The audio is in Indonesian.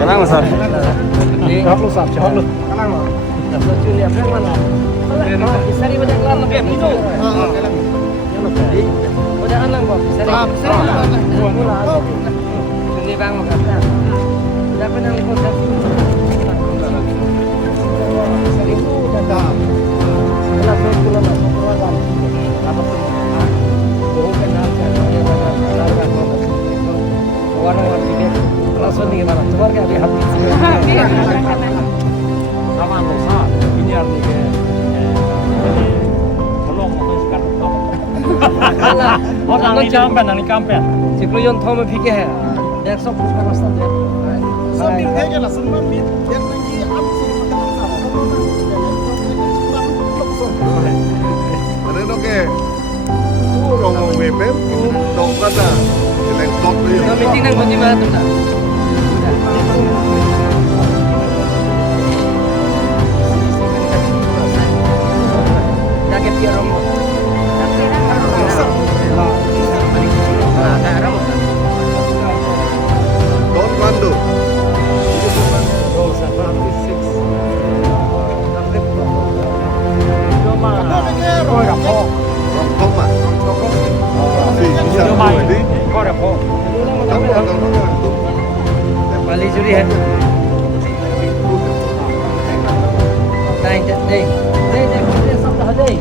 Kenapa, Sar? Cikluyon thome phike hai. Deख सब कुछ का रास्ता दे. सब मिल गया ना सब मिल एक लगी आप से Ano no ke? Como me ven, dong kata, yang top No dia. meeting nang kunci mana tu dah. Dah ke piar romo. Don Mando. Không mà. Thì bisa rồi đi. Không. Bali juri hai. Đây đây đây đây đây सब dah đây.